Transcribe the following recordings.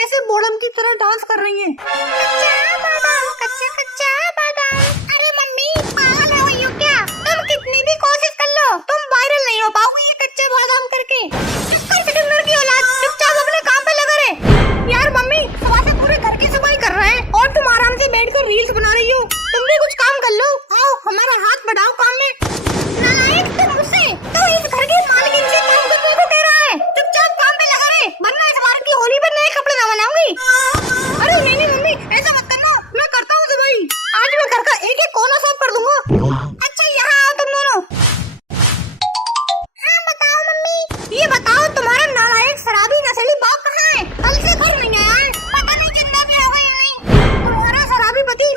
कैसे बोड़म की तरह डांस कर रही हैं। कच्चा बादाम, कच्चा कच्चा बादाम। अरे मम्मी पागल हो गई हो क्या? तुम कितनी भी कोशिश कर लो तुम वायरल नहीं हो पाओगी ये कच्चे बादाम करके। सिकंदर की औलाद चुपचाप अपने काम पे लगा रहे। यार मम्मी सुबह से पूरे घर की सफाई कर रहे हैं और तुम आराम से बैठकर रील्स बना रही हो। तुम भी कुछ काम कर लो। आओ हमारा हाथ बढ़ाओ काम में। नालायक तुम मुझसे तो इस घर की मालकिन से काम करने को कह रहा है। चुपचाप काम पे लगा रहे वरना इस बार की होली पर नए कपड़े ना बनाऊंगी। अरे नहीं मम्मी ऐसा मत करना, मैं करता हूँ सफाई। आज मैं घर का एक एक कोना साफ कर दूंगा। अच्छा यहाँ आओ तुम दोनों। हाँ बताओ मम्मी। ये बताओ तुम्हारा नालायक शराबी नस्ली बाप कहाँ है? कल से घर नहीं आया है, पता नहीं जिंदा भी होगा या नहीं। तुम्हारा शराबी पति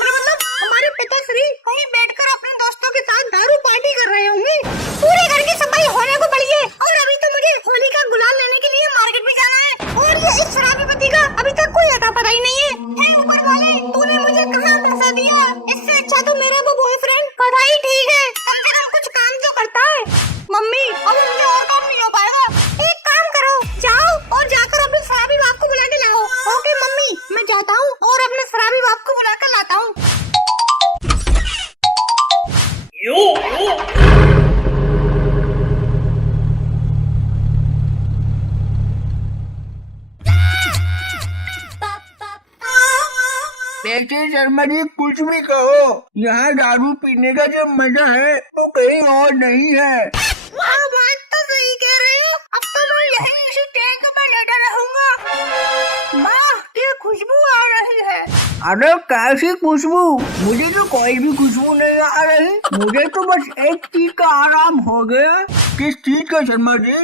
मतलब हमारे पिताश्री कहीं बैठकर अपने दोस्तों के साथ दारू पार्टी कर रहे होंगे। पूरे घर की सफाई होने को पड़ी है और अभी तो मुझे होली का गुलाल लेने के लिए मार्केट में जाना है और ये इस शराबी पति का अभी तक कोई अता पता ही नहीं है। हे ऊपर वाले तूने मुझे कहाँ फंसा दिया? इससे अच्छा तो मेरा वो बॉयफ्रेंड पढ़ा ही ठीक है, कम से कम कुछ काम तो करता है। मम्मी अब मुझे और काम नहीं हो पाएगा। एक काम करो जाओ और जाकर अपने शराबी बाप को बुला के लाओ। ओके मम्मी मैं जाता हूँ और अपने शराबी बाप को बुला कर लाता हूँ। वैसे शर्मा जी कुछ भी कहो, यहाँ दारू पीने का जो मजा है वो कहीं और नहीं है। हाँ बात तो सही कह रहे हो। अब तो मैं यहीं इसी टैंक में लेटा रहूंगा। वाह क्या खुशबू आ रही है। अरे कैसी खुशबू? मुझे तो कोई भी खुशबू नहीं आ रही। मुझे तो बस एक चीज का आराम हो गया। किस चीज का शर्मा जी?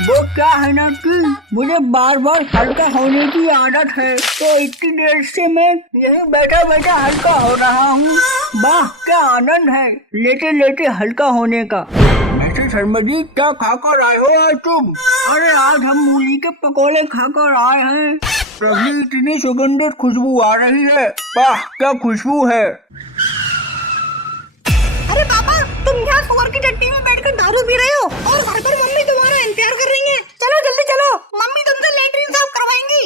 वो क्या है ना कि मुझे बार बार हल्का होने की आदत है, तो इतनी देर से मैं यहीं बैठा बैठा हल्का हो रहा हूँ। वाह क्या आनंद है लेटे लेटे हल्का होने का। वैसे शर्मा जी क्या खाकर आए हो आज तुम? अरे आज हम मूली के पकोड़े खाकर आए हैं, तभी इतनी सुगंधित खुशबू आ रही है। वाह क्या खुशबू है। अरे पापा तुम यहाँ सुअर की टट्टी में बैठकर दारू पी रहे हो और घर पर मम्मी तुम्हारा इंतजार कर रही है। चलो जल्दी चलो, मम्मी तुमसे लेटरिन साफ करवाएंगी।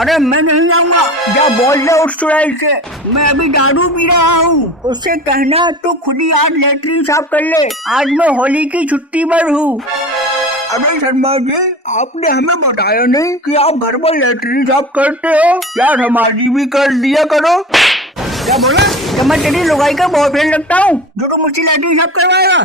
अरे मैं नहीं आऊंगा, क्या बोल रहे उस चुड़ैल से? मैं अभी दारू पी रहा हूँ, उससे कहना तो खुद ही आज लेटरिन साफ कर ले। आज मैं होली की छुट्टी पर हूँ। अरे शर्मा जी आपने हमें बताया नहीं कि आप घर पर लेटरिन साफ करते हो। यार हमारी भी कर दिया करो। क्या बोला? क्या मैं तेरी लुगाई का बॉयफ्रेंड लगता हूँ जो तो मुझसे लेटरिन साफ करवाएगा?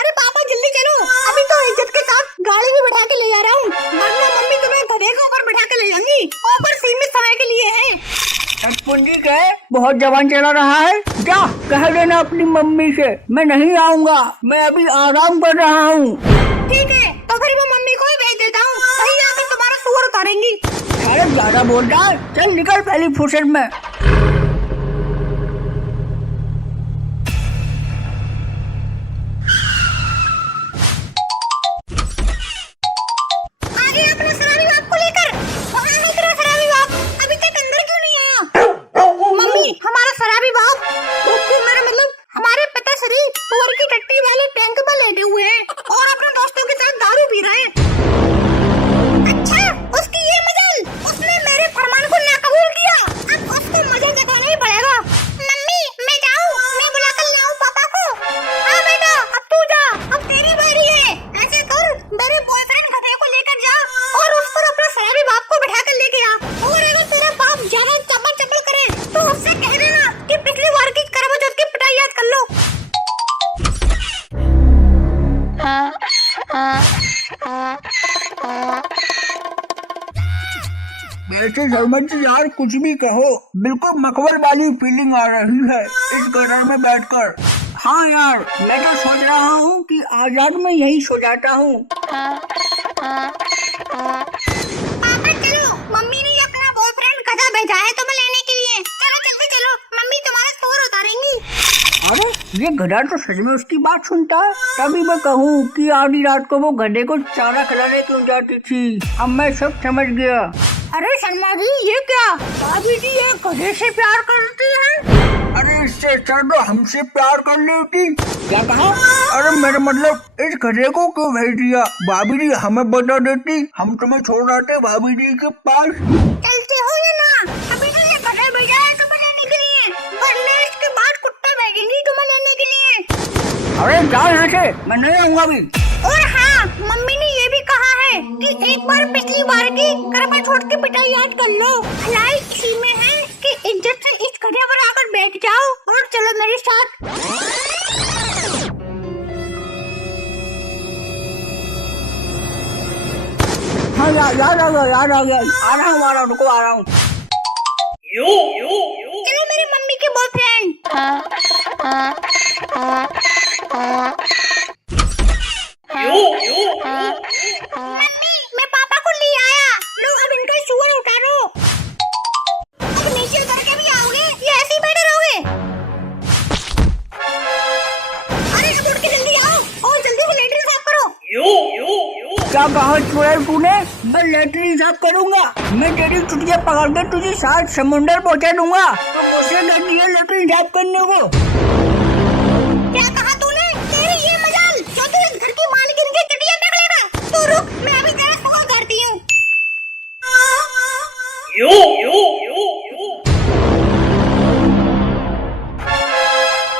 अरे पापा जल्दी चलो, अभी तो इज्जत के साथ गाड़ी में बैठा के ले जा रहा हूँ, वरना मम्मी तुम्हें गधे के ऊपर बैठा के ले जाएंगी। ऊपर सीमित समय के लिए है। पुंजी का बहुत जवान चला रहा है। क्या कह देना अपनी मम्मी से मैं नहीं आऊँगा, मैं अभी आराम कर रहा हूँ। ठीक है तो फिर मैं मम्मी को ही भेज देता हूँ, वही आकर तुम्हारा सुअर उतारेंगी। अरे ज्यादा बोल रहा है, चल निकल पहली फुर्सत में। हमारा शराबी बाप तो मेरा मतलब हमारे पिताश्री सुअर की टट्टी वाले टैंक में लेटे हुए हैं और अपने दोस्तों के साथ दारू पी रहे हैं। अच्छा उसकी ये मजाल, उसने मेरे फरमान को नाकबूल किया, अब उसको मजा जताना ही पड़ेगा। मम्मी मैं जाऊँ, मैं बुला कर लाऊं पापा को? हाँ बेटा अब तू जा, अब तेरी बारी है। ऐसे कर मेरे बॉयफ्रेंड गधे को लेकर जा और उस पर अपने शराबी बाप को बैठा कर लेके आ, और अगर तेरा बाप ज्यादा चपड़ चपड़ करे तो उससे कह देना कि पिछली बार की करवा चौथ की पिटाई याद कर लो। वैसे शर्मा जी यार कुछ भी कहो, बिल्कुल मकबर वाली फीलिंग आ रही है इस घर में बैठकर। हाँ यार मैं तो सोच रहा हूँ कि आजाद में यही सो जाता हूँ। पापा चलो, मम्मी ने अपना बॉयफ्रेंड गधा भेजा है तुम्हें लेने के लिए। चलो जल्दी चलो, मम्मी तुम्हारा सुअर उतारेंगी। अरे ये गधा तो सच में उसकी बात सुनता है। तभी मैं कहूँ कि आधी रात को वो गधे को चारा खिलाने क्यों जाती थी। अब मैं सब समझ गया। अरे शर्मा जी ये क्या, भाभी जी ये गधे से प्यार करती है? अरे इससे अच्छा तो हमसे प्यार कर लेती। क्या कहा? अरे मेरा मतलब इस गधे को क्यों भेज दिया? भाभी जी हमें बता देती, हम तुम्हें छोड़ आते भाभी जी के पास। चल से हो या ना, अभी तो ये गधा भेजा है तुम्हें लेने के लिए, वरना इसके बाद कुत्ते भेजेंगी तुम्हें लेने के लिए। अरे जाओ यहाँ से, मैं नहीं आऊंगा अभी। और हाँ, मम्मी ने ये भी कहा है कि एक बार पिछली बार की करवा चौथ की पिटाई याद कर लो। भलाई इसी में है कि इज्जत से इस गधे पर आकर बैठ जाओ और चलो मेरे साथ। हाँ याद आ गया, आ रहा हूँ, रुको आ रहा हूँ। चलो मेरी मम्मी के बॉयफ्रेंड। मम्मी, मैं पापा को ले आया। लो अब इनका सुअर उतारो। अब नीचे उतर के भी आओगे या ऐसे ही बैठे रहोगे? अरे अब उठ के जल्दी आओ और जल्दी से लेटरिन साफ करो। क्या कहा चुड़ैल तूने? मैं लेटरिन साफ करूंगा। मैं तेरी चुटिया पकड़ के तुझे साथ समुंदर पहुंचा दूंगा। तो मुझसे कहती है लेटरिन साफ करने को? क्या कहा तूने? तेरी ये मजाल जो तू इस घर की मालकिन की चुटिया देख लेगा। तू रुक, मैं अभी तेरा सुअर करती हूँ।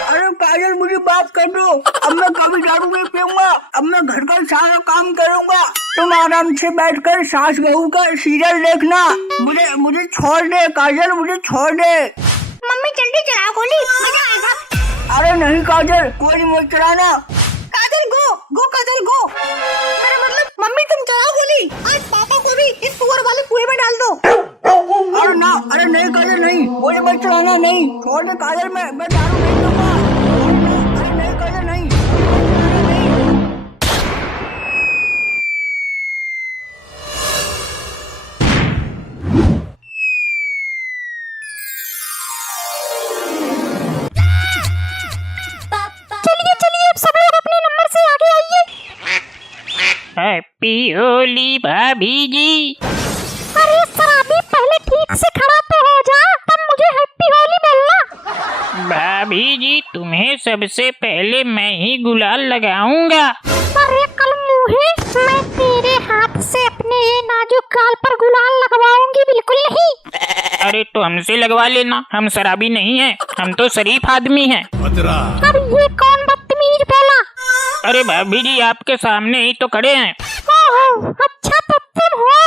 अरे काजल मुझे माफ कर दो, अब मैं कभी दारू नहीं पीऊंगा। अब मैं घर का सारा काम करूंगा। तुम आराम से बैठकर सास बहू का सीरियल देखना। मुझे छोड़ दे काजल, मुझे छोड़ दे। मम्मी जल्दी चलाओ गोली, मजा आएगा। अरे नहीं काजल, कोई मत चलाना। काजल गो काजल गो। मेरा मतलब मम्मी तुम चलाओ गोली। आज पापा को भी इस सुअर वाले कुएं में डाल दो। अरे ना, अरे नहीं काजल नहीं, कोई मत चलाना, नहीं छोड़ दे काजल, मैं दारू नहीं पीऊंगा। अरे नहीं काजल नहीं, चलिए अब सब लोग अपने नंबर से आगे आइए। हैप्पी होली भाभी जी। अरे शराबी, पहले ठीक से खड़ा तो हो जा, तब मुझे हैप्पी होली बोलना। भाभी जी तुम्हें सबसे पहले मैं ही गुलाल लगाऊंगा। अरे कल मुहे, मैं तेरे हाथ से अपने ये नाजुक गाल पर गुलाल लगवाऊंगी बिल्कुल नहीं। अरे तो हमसे लगवा लेना, हम शराबी नहीं हैं, हम तो शरीफ आदमी हैं। अब ये कौन बदतमीज बोला? अरे भाभी जी आपके सामने ही तो खड़े हैं। ओहो, अच्छा तो तुम हो।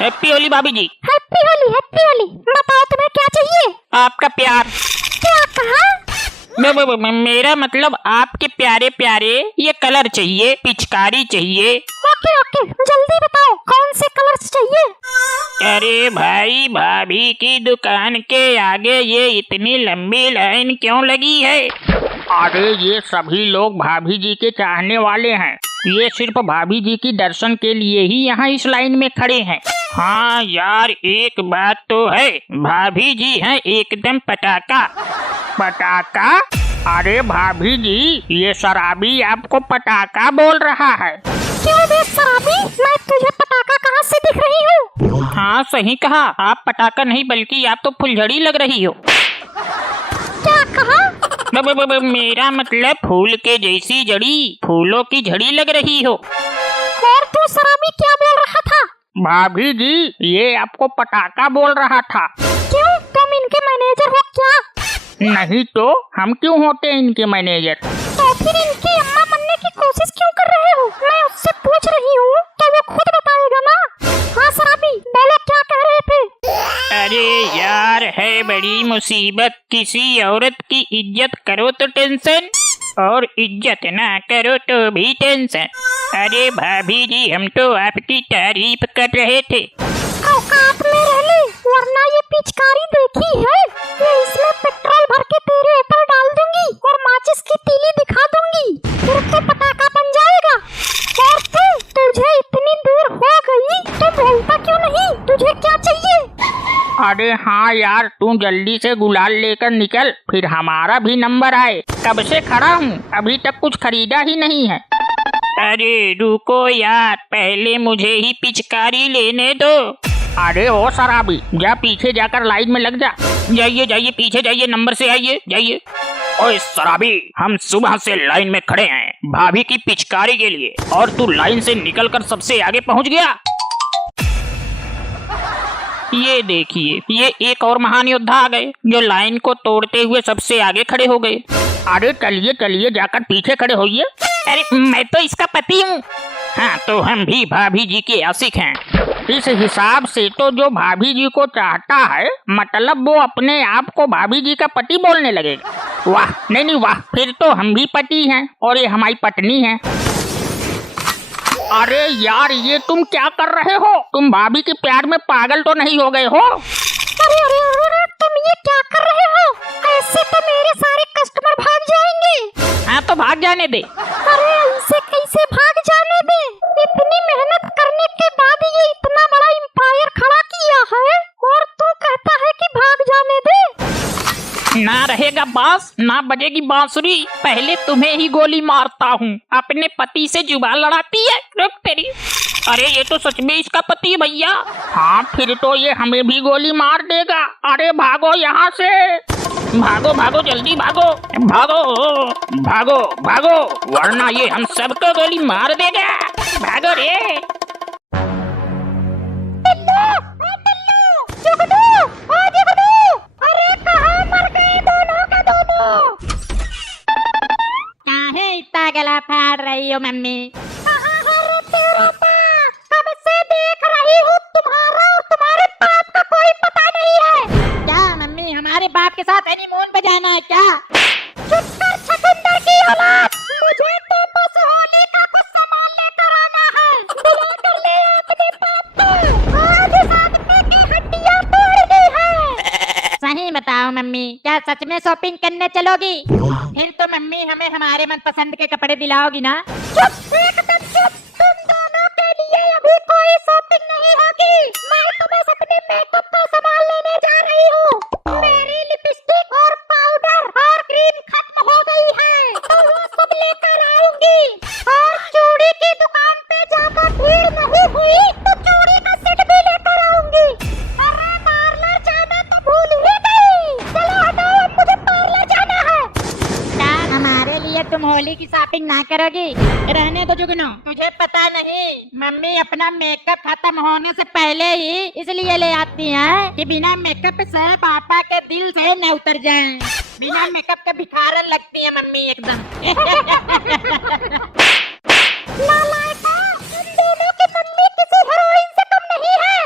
हैप्पी होली भाभी जी। Happy Holi, happy Holi. बताओ तुम्हें क्या चाहिए? आपका प्यार। क्या कहा? मेरा मतलब आपके प्यारे प्यारे ये कलर चाहिए, पिचकारी चाहिए। ओके ओके, जल्दी बताओ कौन से कलर्स चाहिए? अरे भाई, भाभी की दुकान के आगे ये इतनी लंबी लाइन क्यों लगी है? अरे ये सभी लोग भाभी जी के चाहने वाले हैं। ये सिर्फ भाभी जी की दर्शन के लिए ही यहाँ इस लाइन में खड़े हैं। हाँ यार, एक बात तो है, भाभी जी हैं एकदम पटाखा। पटाखा? अरे भाभी जी, ये शराबी आपको पटाखा बोल रहा है। क्यों बे शराबी, मैं तुझे पटाखा कहाँ से दिख रही हूँ? हाँ सही कहा, आप पटाखा नहीं बल्कि आप तो फुलझड़ी लग रही हो। क्या कहा? मेरा मतलब फूल के जैसी जड़ी, फूलों की झड़ी लग रही हो। और तू शराबी क्या बोल रहा था? भाभी जी ये आपको पटाखा बोल रहा था। क्यों, तुम इनके मैनेजर हो क्या? नहीं तो हम क्यों होते हैं इनके मैनेजर? तो फिर इनकी अम्मा बनने की कोशिश क्यों कर रहे हो? मैं उससे पूछ रही हूँ तो वो खुद बताएगा ना। हाँ शराबी, बोलो क्या कह रहे थे? अरे यार, है बड़ी मुसीबत, किसी औरत की इज्जत करो तो टेंशन, और इज्जत ना करो तो भी टेंशन। अरे भाभी जी हम तो आपकी तारीफ कर रहे थे। औकात में रह ले, वरना ये पिचकारी देखी है, ये इसमें पेट्रोल भर के तेरे ऊपर डाल दूंगी और माचिस की तीली दिखा दूंगी, फिर तो पटाखा बन जाएगा। और तुझे इतनी देर हो गई तो बोलता क्यों नहीं? तुझे क्या चाहिए? अरे हाँ यार, तू जल्दी से गुलाल लेकर निकल, फिर हमारा भी नंबर आए। कब से खड़ा हूँ, अभी तक कुछ खरीदा ही नहीं है। अरे रुको यार, पहले मुझे ही पिचकारी लेने दो। अरे ओ शराबी, जा पीछे जाकर लाइन में लग जा। जाइए जाइए, पीछे जाइए, नंबर से आइए, जाइए। ओए शराबी, हम सुबह से लाइन में खड़े हैं भाभी की पिचकारी के लिए, और तू लाइन से निकलकर सबसे आगे पहुंच गया। ये देखिए, ये एक और महान योद्धा आ गए जो लाइन को तोड़ते हुए सबसे आगे खड़े हो गए। अरे चलिए चलिए, जाकर पीछे खड़े होइए। अरे मैं तो इसका पति हूँ। हाँ, तो हम भी भाभी जी के आशिक हैं। इस हिसाब से तो जो भाभी जी को चाहता है, मतलब वो अपने आप को भाभी जी का पति बोलने लगेगा। वाह, नहीं नहीं वाह, फिर तो हम भी पति हैं और ये हमारी पत्नी है। अरे यार, ये तुम क्या कर रहे हो? तुम भाभी के प्यार में पागल तो नहीं हो गए हो? अरे अरे अरे, तुम ये क्या कर रहे हो? ऐसे तो मेरे सारे कस्टमर भाग जाएंगे। हाँ तो भाग जाने दे। अरे ऐसे कैसे भाग जाने दे? इतनी मेहनत करने के बाद ये इतना बड़ा एम्पायर खड़ा किया है और तू कहता है कि भाग जाने दे। ना रहेगा बांस, ना बजेगी बांसुरी, पहले तुम्हें ही गोली मारता हूँ। अपने पति से जुबान लड़ाती है, रुक तेरी। अरे ये तो सच में इसका पति है भैया। हाँ, फिर तो ये हमें भी गोली मार देगा। अरे भागो यहाँ से, भागो भागो, जल्दी भागो भागो भागो भागो, वरना ये हम सबको गोली मार देगा। भागो रे। अरे कहाँ मर गए दोनों का दोनों? काहे इतना गला फाड़ रही हो मम्मी? कहाँ है रे तेरा बाप? कब से देख रही हूँ, तुम्हारा और तुम्हारे बाप का कोई पता नहीं है। क्या मम्मी, हमारे बाप के साथ हनीमून बजाना है क्या? चुप कर छकुंदर की औलाद, मुझे तो बस होली का कुछ सामान लेकर आना है। बुला कर ले अपने बाप को, आज इस आदमी की हड्डियाँ तोड़ दी है। सही बताओ मम्मी, क्या सच में शॉपिंग करने चलोगी? फिर तो मम्मी हमें हमारे मनपसंद के कपड़े दिलाओगी ना? चुप, एकदम चुप। तुम दोनों के लिए अभी कोई शॉपिंग नहीं होगी। मैं तो बस अपने मेकअप का सामान लेने जा रही हूँ। मेरी लिपस्टिक और पाउडर और क्रीम खत्म हो गई है, तो वो सब लेकर आऊंगी। और चूड़ी की दुकान पे जाकर भीड़ नहीं हुई तो चूड़ी का सेट भी लेकर आऊंगी। अरे पार्लर जाना तो भूल ही गई। चलो हटाओ, मुझे पार्लर जाना है। क्या हमारे लिए तुम होली की शॉपिंग ना करोगी? रहने दो जुगनू, तुझे पता नहीं मम्मी अपना मेकअप खत्म होने से पहले ही इसलिए ले आती हैं कि बिना मेकअप से पापा के दिल से न उतर जाएं। बिना मेकअप के भिखारन लगती है मम्मी एकदम। नालायका, इन दोनों की मम्मी किसी हीरोइन से कम नहीं है।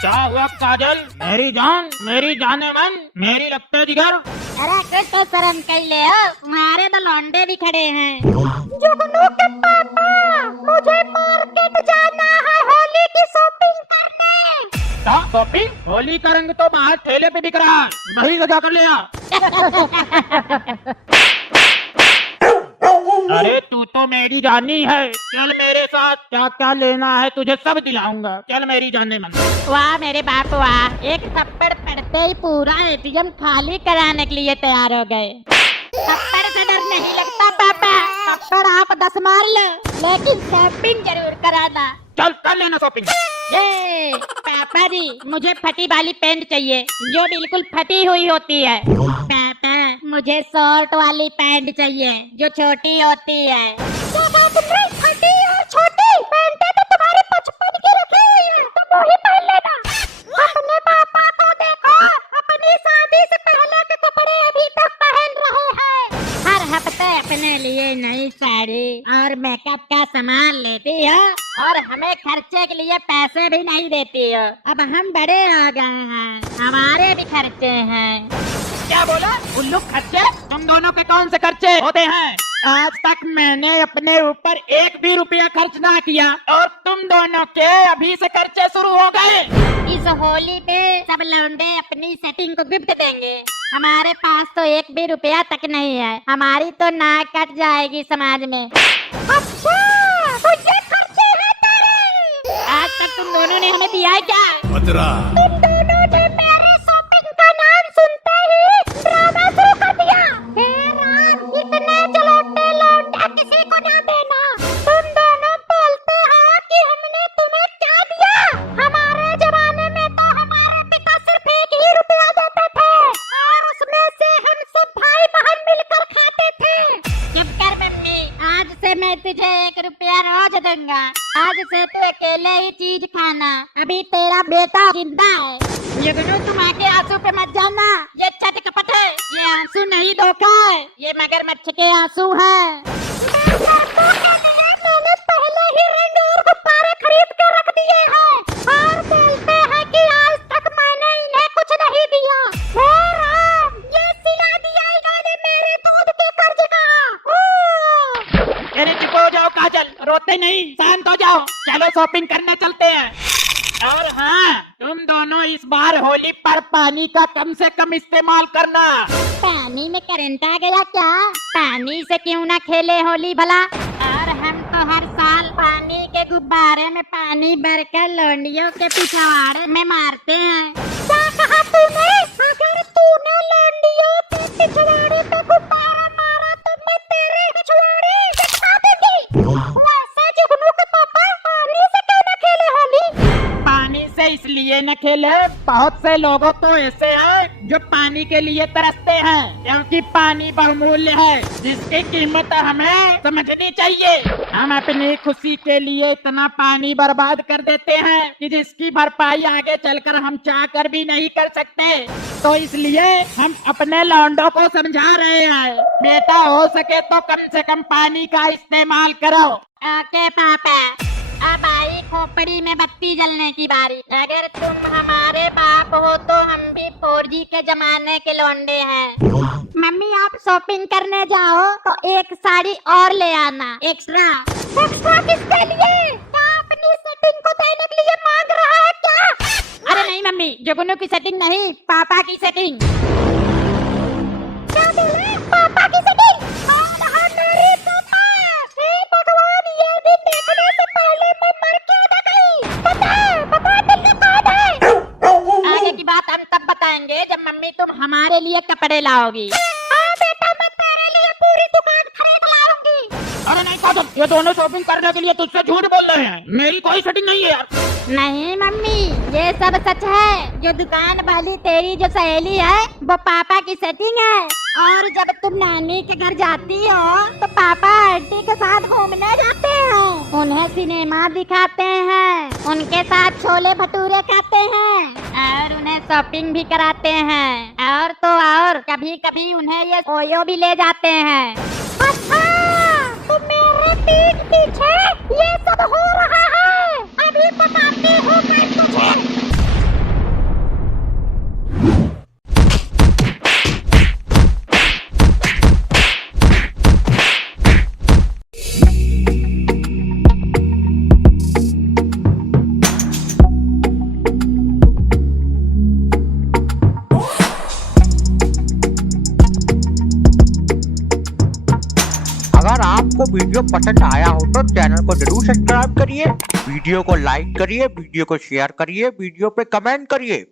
क्या हुआ काजल? मेरी जान, मेरी जाने मन, मेरी रक्ते जिगर। अरे कुछ तो शर्म कर ले हो, तुम्हारे तो लौंडे भी खड़े हैं। जुगनू के पापा, मुझे मार्केट जाना है होली की शॉपिंग करने। क्या शॉपिंग? होली का रंग तो बाहर ठेले पे बिक रहा है, वही लगा कर ले आ। अरे तू तो मेरी जानी है, चल मेरे साथ, क्या क्या लेना है तुझे सब दिलाऊंगा। चल मेरी जाने मन। वाह मेरे बाप वाह, एक थप्पड़ पड़ते ही पूरा एटीएम खाली कराने के लिए तैयार हो गए। थप्पड़ से डर नहीं लगता पापा, थप्पड़ आप 10 मार लो, लेकिन शॉपिंग जरूर कराना। चल कर लेना शॉपिंग। ये पापा जी, मुझे फटी वाली पैंट चाहिए जो बिल्कुल फटी हुई होती है। पापा, मुझे शॉर्ट वाली पैंट चाहिए जो छोटी होती है। फटी और छोटी पैंटें तो तुम्हारे बचपन की रखी हुई है, तुम वही पहन लेना। अपने पापा को देखो, अपनी शादी से पहले के कपड़े अभी तक पहन रहे हैं। हर हफ्ते अपने लिए नई साड़ी और मेकअप का सामान लेती हो और हमें खर्चे के लिए पैसे भी नहीं देती हो। अब हम बड़े हो गए हैं, हमारे भी खर्चे हैं। क्या बोला? उल्लू खर्चे? तुम दोनों के कौन से खर्चे होते हैं? आज तक मैंने अपने ऊपर एक भी रुपया खर्च ना किया और तुम दोनों के अभी से खर्चे शुरू हो गए। इस होली पे सब लौंडे अपनी सेटिंग को गिफ्ट देंगे, हमारे पास तो एक भी रुपया तक नहीं है। हमारी तो नाक कट जाएगी समाज में। अच्छा, तो ये खर्चे हैं तेरे। आज तक तुम दोनों ने हमें दिया है क्या? तुम दोनों ने मेरे शॉपिंग का नाम सुनते ही ड्रामा शुरू कर दिया। हे राम, इतने जलोटे लौंडे किसी को ना देना। तुम दोनों बोलते हो कि हमने तुम्हें क्या दिया? हमारे जमाने में तो हमारे पिता सिर्फ 1 ही रुपया देते थे और उसमें से हम सब भाई बहन मिलकर खाते थे। चुप कर मम्मी, आज से मैं तुझे 1 रुपया रोज दूंगा। आज से तू अकेले ही चीज खाना, अभी तेरा बेटा जिंदा है। ये गुरु तुम आके आंसू पे मत जाना, ये चट कपट है, ये आंसू नहीं धोखा है, ये मगरमच्छ के आंसू है। मैंने पहले ही रंग और गुब्बारे खरीद के रख दिए हैं और बोलते हैं कि आज तक मैंने इन्हें कुछ नहीं दिया। हे राम, ये सिला दिया इन्होंने मेरे दूध के कर्ज का। अरे चुप हो जाओ काजल, रोते नहीं, शांत हो जाओ, चलो शॉपिंग करने चलते हैं। और हाँ, तुम दोनों इस बार होली पर पानी का कम से कम इस्तेमाल करना। पानी में करंट आ गया क्या? पानी से क्यों ना खेले होली भला? और हम तो हर साल पानी के गुब्बारे में पानी भरकर लौंडियों के पिछवाड़े में मारते हैं। क्या कहा तूने? अगर तूने लौंडियों के पिछवाड़े पे गुब्बारा मारा तो मैं तेरे पिछवाड़े दिखा दूंगी। वैसे जुगनू के पापा पानी से क्यों ना खेले होली? पानी से इसलिए न खेले, बहुत से लोगों तो ऐसे हैं जो पानी के लिए तरसते हैं, क्योंकि पानी बहुमूल्य है जिसकी कीमत हमें समझनी चाहिए। हम अपनी खुशी के लिए इतना पानी बर्बाद कर देते हैं कि जिसकी भरपाई आगे चलकर हम चाह कर भी नहीं कर सकते। तो इसलिए हम अपने लौंडों को समझा रहे हैं, बेटा हो सके तो कम से कम पानी का इस्तेमाल करो। ओके पापा, अब आई खोपड़ी में बत्ती जलने की बारी। अगर तुम हमारे बाप हो तो हम भी 4G के जमाने के लौंडे हैं। मम्मी आप शॉपिंग करने जाओ तो एक साड़ी और ले आना एक्स्ट्रा। एक्स्ट्रा किसके लिए? क्या अपनी सेटिंग को देने के लिए मांग रहा है क्या? अरे नहीं मम्मी, जुगनू की सेटिंग नहीं, पापा की सेटिंग। क्या बोले? पापा की सेटिंग? कौन है मेरे पापा? हे भगवान, ये भी देखने से पहले मैं मर क्यों न गई? बता जल्दी कौन है? आगे की बात हम तब बताएंगे जब मम्मी तुम हमारे लिए कपड़े लाओगी। हाँ बेटा, मैं तेरे लिए पूरी दुकान खरीद लाऊंगी। अरे नहीं काजल, ये दोनों शॉपिंग करने के लिए तुझसे झूठ बोल रहे हैं, मेरी कोई सेटिंग नहीं है यार। नहीं मम्मी, ये सब सच है। जो दुकान वाली तेरी जो सहेली है वो पापा की सेटिंग है। और जब तुम नानी के घर जाती हो तो पापा आंटी के साथ घूमने जाते हैं, उन्हें सिनेमा दिखाते हैं, उनके साथ छोले भटूरे खाते हैं और उन्हें शॉपिंग भी कराते हैं। और तो और कभी कभी उन्हें ये ओयो भी ले जाते हैं। अच्छा, तो मेरे पीठ पीछे ये सब हो रहा है। अभी बताती हूँ मैं तुझे। अगर आपको वीडियो पसंद आया हो तो चैनल को जरूर सब्सक्राइब करिए, वीडियो को लाइक करिए, वीडियो को शेयर करिए, वीडियो पे कमेंट करिए।